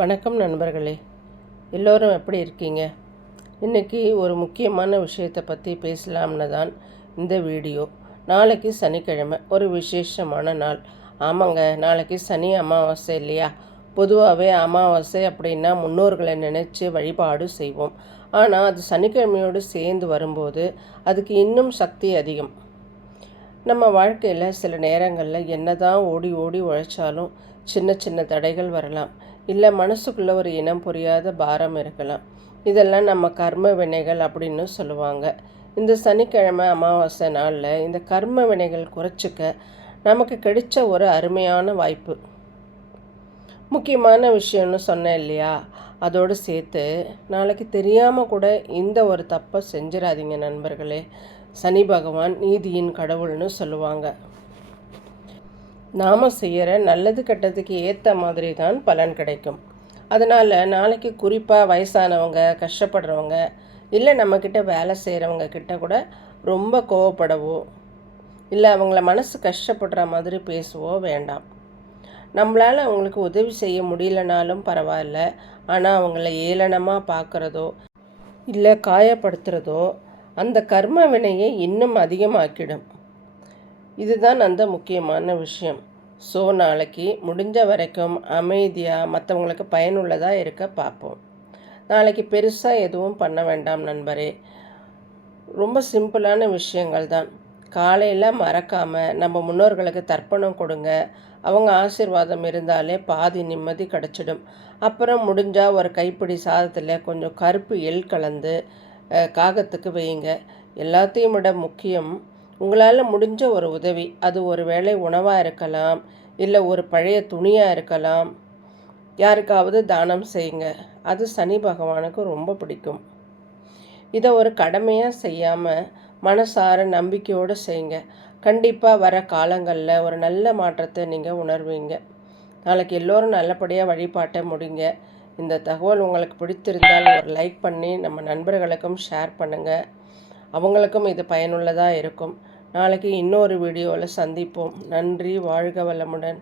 வணக்கம் நண்பர்களே, எல்லோரும் எப்படி இருக்கீங்க? இன்றைக்கி ஒரு முக்கியமான விஷயத்தை பற்றி பேசலாம்னு தான் இந்த வீடியோ. நாளைக்கு சனிக்கிழமை, ஒரு விசேஷமான நாள். ஆமாங்க, நாளைக்கு சனி அமாவாசை இல்லையா? பொதுவாகவே அமாவாசை அப்படின்னா முன்னோர்களை நினச்சி வழிபாடு செய்வோம். ஆனால் அது சனிக்கிழமையோடு சேர்ந்து வரும்போது அதுக்கு இன்னும் சக்தி அதிகம். நம்ம வாழ்க்கையில் சில நேரங்களில் என்ன தான் ஓடி ஓடி உழைச்சாலும் சின்ன சின்ன தடைகள் வரலாம். இல்லை மனசுக்குள்ளே ஒரு இனம் புரியாத பாரம் இருக்கலாம். இதெல்லாம் நம்ம கர்ம வினைகள் அப்படின்னு சொல்லுவாங்க. இந்த சனிக்கிழமை அமாவாசை நாளில் இந்த கர்ம வினைகள் குறைச்சிக்க நமக்கு கிடைச்ச ஒரு அருமையான வாய்ப்பு. முக்கியமான விஷயம்னு சொன்னேன் இல்லையா? அதோடு சேர்த்து நாளைக்கு தெரியாமல் கூட இந்த ஒரு தப்பை செஞ்சிடாதீங்க நண்பர்களே. சனி பகவான் நீதியின் கடவுள்னு சொல்லுவாங்க. நாம் செய்கிற நல்லது கெட்டதுக்கு ஏற்ற மாதிரி தான் பலன் கிடைக்கும். அதனால் நாளைக்கு குறிப்பாக வயசானவங்க, கஷ்டப்படுறவங்க, இல்லை நம்மக்கிட்ட வேலை செய்கிறவங்க கிட்ட கூட ரொம்ப கோவப்படவோ இல்லை அவங்கள மனசு கஷ்டப்படுற மாதிரி பேசவோ வேண்டாம். நம்மளால் அவங்களுக்கு உதவி செய்ய முடியலனாலும் பரவாயில்ல, ஆனால் அவங்கள ஏளனமாக பார்க்குறதோ இல்லை காயப்படுத்துகிறதோ அந்த கர்ம வினையை இன்னும் அதிகமாக்கிடும். இதுதான் அந்த முக்கியமான விஷயம். ஸோ நாளைக்கு முடிஞ்ச வரைக்கும் அமைதியாக மற்றவங்களுக்கு பயனுள்ளதாக இருக்க பார்ப்போம். நாளைக்கு பெருசாக எதுவும் பண்ண வேண்டாம் நண்பரே. ரொம்ப சிம்பிளான விஷயங்கள் தான். காலையில் மறக்காமல் நம்ம முன்னோர்களுக்கு தர்ப்பணம் கொடுங்க. அவங்க ஆசீர்வாதம் இருந்தாலே பாதி நிம்மதி கிடச்சிடும். அப்புறம் முடிஞ்சால் ஒரு கைப்பிடி சாதத்தில் கொஞ்சம் கருப்பு எள் கலந்து காகத்துக்கு வையுங்க. எல்லாத்தையும் விட முக்கியம், உங்களால் முடிஞ்ச ஒரு உதவி. அது ஒரு வேளை உணவாக இருக்கலாம், இல்லை ஒரு பழைய துணியாக இருக்கலாம். யாருக்காவது தானம் செய்யுங்க. அது சனி பகவானுக்கு ரொம்ப பிடிக்கும். இதை ஒரு கடமையாக செய்யாமல் மனசார நம்பிக்கையோடு செய்யுங்க. கண்டிப்பாக வர காலங்களில் ஒரு நல்ல மாற்றத்தை நீங்கள் உணர்வீங்க. நாளைக்கு எல்லோரும் நல்லபடியாக வழிபாட்டை முடிங்க. இந்த தகவல் உங்களுக்கு பிடித்திருந்தால் ஒரு லைக் பண்ணி நம்ம நண்பர்களுக்கும் ஷேர் பண்ணுங்கள். அவங்களுக்கும் இது பயனுள்ளதாக இருக்கும். நாளைக்கு இன்னொரு வீடியோவில் சந்திப்போம். நன்றி. வாழ்க வளமுடன்.